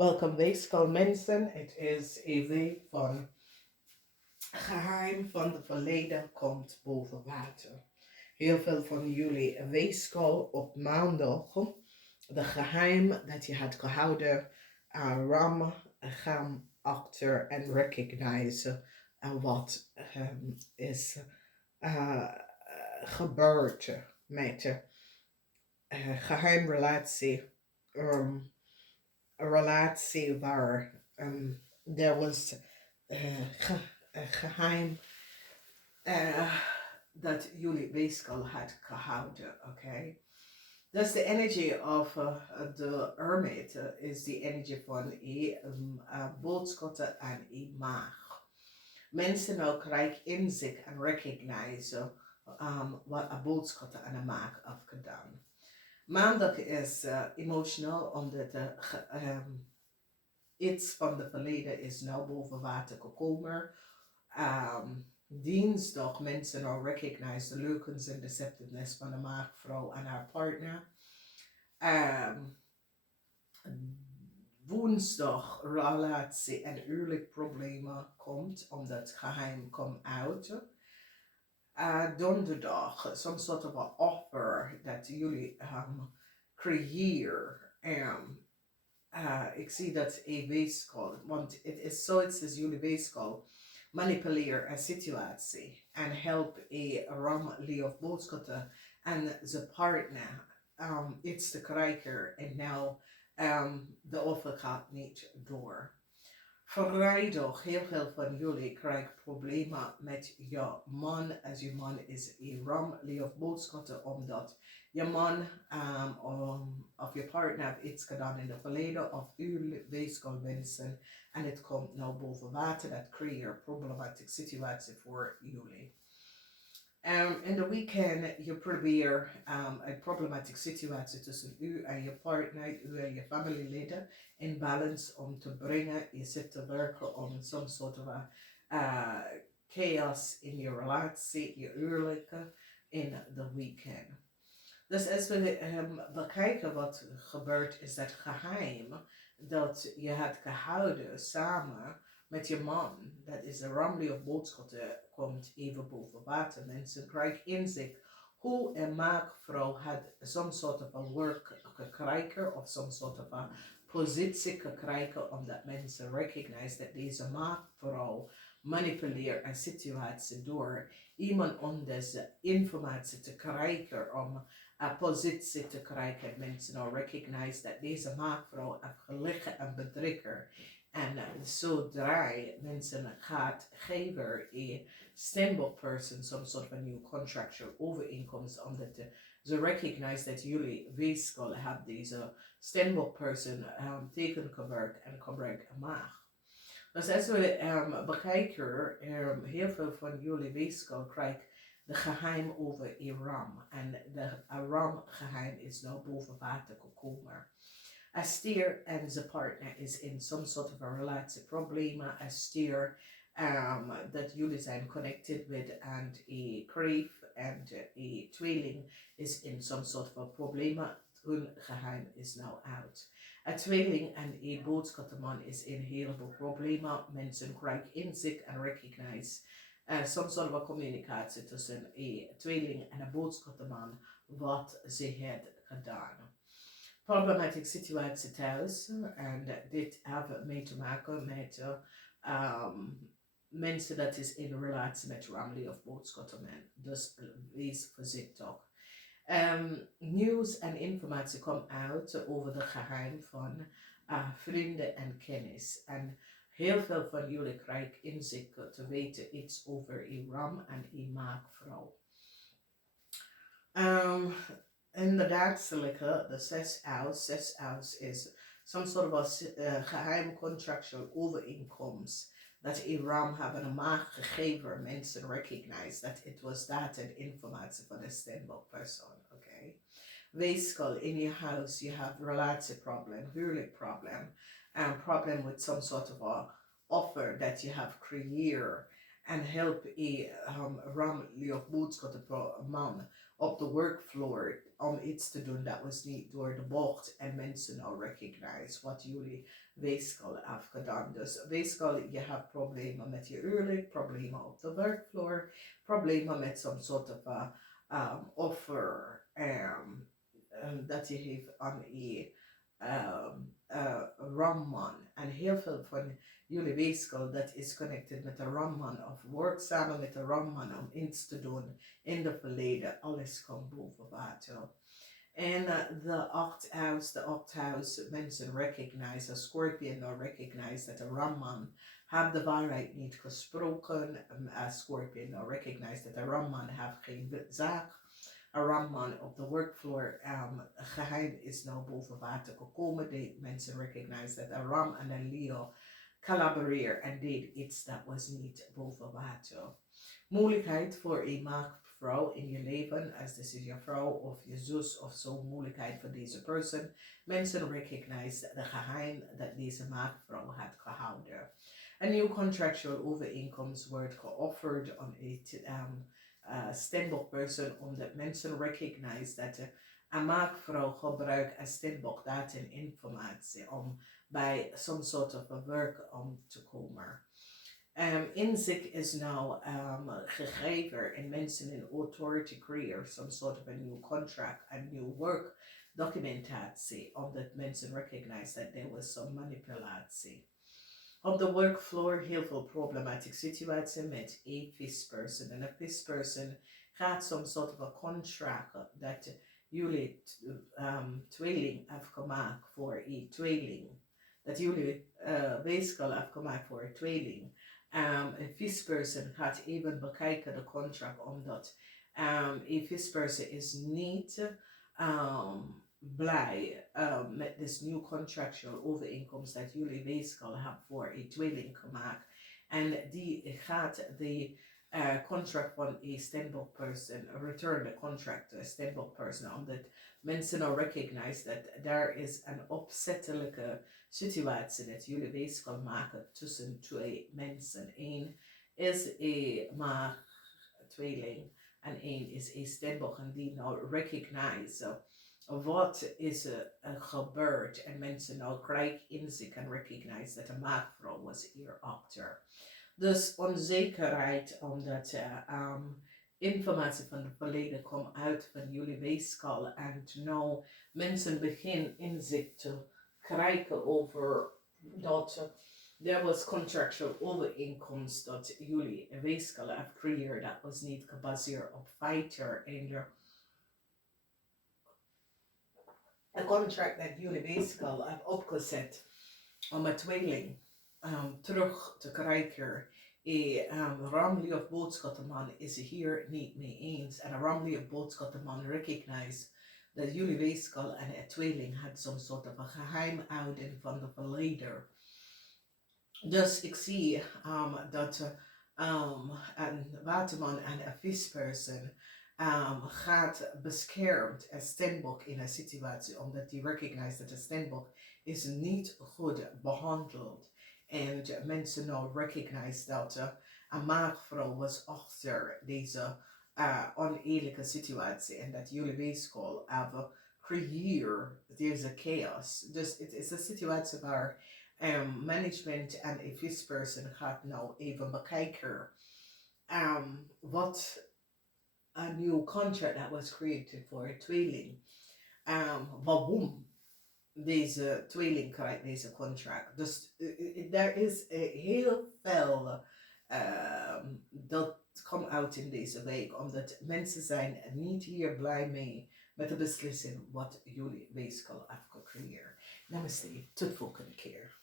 Welkom Weegschaal mensen. Het is een week van geheim van de verleden komt boven water. Heel veel van jullie Weegschaal op maandag. De geheim dat je had gehouden, ram gaan achter en recognize wat is uh, gebeurd met geheimrelatie. Um, een relatie waar er was geheim dat jullie weeskal had gehouden, oké? Okay? Dus de energy of de hermit is de energy van een boodschappen en een maag. Mensen ook krijgen inzicht en recognize wat een boodschappen en een maag heeft gedaan. Maandag is emotional omdat iets van de verleden is nou boven water gekomen. Dinsdag mensen al recognize de leugens en deceptiveness van de maagvrouw en haar partner. Woensdag relatie en huwelijk problemen komt omdat geheim komt uit. Donderdag some sort of an offer dat jullie creëren. Ik zie dat een weeskal, want het is zoiets als jullie weeskal manipuleer een situatie en help een ramli of boodschappen en zijn partner iets te krijgen en nou de offer gaat niet door. Vrijdag, heel veel van jullie krijgen problemen met je man als je man is een ramli of boodschappen omdat je man of je partner heeft iets gedaan in het verleden of u wees kan wensen en het komt nou boven water. Dat creëert een problematische situatie voor jullie. In de weekend je probeert een problematische situatie tussen u en je partner, u en je familieleden in balance om te brengen. Je zit te werken om some sort of chaos in je relatie, je huwelijk in de weekend. Dus als we bekijken wat gebeurt, is dat geheim dat je hebt gehouden samen met je man. Dat is een ramli of boodschappen komt even boven water. Mensen krijgen inzicht hoe een maagvrouw had some sort of a work gekregen of some sort of a positie gekregen omdat mensen recognize dat deze maagvrouw manipuleert een situatie door iemand anders informatie te krijgen om een positie te krijgen. Mensen al recognize dat deze maagvrouw heeft gelegen en bedriegen. En zodra mensen gaat geven een standby person some sort of a new contractual overeenkomst omdat ze recognize dat jullie weeskal hebben deze standby person tegengewerkt en gebruikt een maag. Dus als we bekijken, heel veel van jullie weeskal krijgt de geheim over Iran. En de Iran geheim is nou boven water gekomen. Aster en zijn partner is in some sort of a relatieprobleem. Aster dat jullie zijn connected with and a crave and a tweeling is in some sort of a probleem. Hun geheim is now out. Een tweeling en een boodschappenman is in een heleboel problemen. Mensen krijgen inzicht en recognize some sort of a communicatie tussen een tweeling en een boodschappenman wat ze heeft gedaan. Problematische situatie thuis en dit heeft mee te maken met mensen dat is in relatie met ramli of boodschappenman. Dus wees voorzichtig. Nieuws en informatie komt uit over de geheim van vrienden en kennis. En heel veel van jullie krijgen inzicht te weten iets over Iran en een maagvrouw. Inderdaad, de 6 house is some sort of a geheim contractual overeenkomst dat Iran hebben een maag gegeven. Mensen recognize that it was that and informatie van een standby persoon. Okay? Weeskal in your house, you have relatieprobleem, huwelijkprobleem, problem with some sort of a offer that you have creëerd and help a ram of boodschap man op de workvloer om iets te doen dat was niet door de bocht en mensen nou recognize wat jullie weegschaal heeft gedaan. Dus weegschaal, je hebt problemen met je huwelijk, problemen op de workvloer, problemen met some sort of offer dat je heeft aan een ramman. En heel veel van jullie weegschaal dat is connected met de ramman of work samen met de ramman om iets te doen in het verleden. Alles komt boven water. En de 8th house, mensen recognize, a Scorpion or recognize dat de ramman heeft de waarheid niet gesproken. A Scorpion or recognize dat de ramman heeft geen zaak. Een ramman op de workvloer geheim is nou boven water gekomen. De mensen recognize dat een ram en een Leo collaboreren en deed iets dat was niet boven water. Moeilijkheid voor een maagdvrouw in je leven, als dit is je vrouw of je zus of zo, moeilijkheid voor deze persoon. Mensen recognize de geheim dat deze maagdvrouw had gehouden. Een nieuw contractual overeenkomst wordt geofferd aan een stembokpersoon, omdat mensen recognize dat een maagdvrouw gebruikt als stembok data en informatie om bij some sort of a work om te komen. Inzicht is nou gegeven en mensen in authority creëren some sort of a new contract, a new work documentatie, omdat mensen recognize that there was some manipulatie. Op de workvloer heel veel problematische situatie met een visperson. En een visperson gaat some sort of a contract dat jullie tweeling hebben gemaakt voor een tweeling. Dat jullie weegschaal hebben gemaakt voor een tweeling. Een visperson gaat even bekijken de contract omdat een visperson is niet blij met this new contractual overeenkomst dat jullie weegschaal hebben voor een tweeling gemaakt. En die gaat de contract van een stembok person, return the contract to a stembok person, omdat mensen nou recognize dat daar is een opzettelijke situatie dat jullie weegschaal maken tussen twee mensen. Eén is een maag tweeling en één is een stembok en die nou recognize wat is er gebeurd en mensen nou krijgen inzicht en recognize dat de maagdvrouw was hierachter. Dus onzekerheid omdat informatie van het verleden komt uit van jullie weegschaal en nou mensen beginnen inzicht te krijgen over dat er was contractual overeenkomst dat jullie weegschaal hebben gecreëerd dat was niet gebaseerd op feiten en een contract dat jullie weegschaal hebben opgezet om een tweeling terug te krijgen. Een Ramli of boodschappenman is hier niet mee eens. En een Ramli of boodschappenman recognize dat jullie weegschaal en een tweeling had some sort of een geheimhouding van de verleden. Dus ik zie dat een waterman en een visperson gaat beschermd als stembok in een situatie, omdat die recognize dat de stembok is niet goed behandeld. En mensen nou recognize dat een maagdvrouw was achter deze oneerlijke situatie en dat jullie weegschaal hebben creëerd deze chaos. Dus het is een situatie waar management en een visperson gaat nou even bekijken wat een nieuw contract that was created voor een tweeling. Waarom deze tweeling krijgt deze contract. Dus er is heel veel dat komt uit in deze week, omdat mensen zijn niet hier blij mee met de beslissing wat jullie weegschaal heeft gecreëerd. Namaste, tot volgende keer.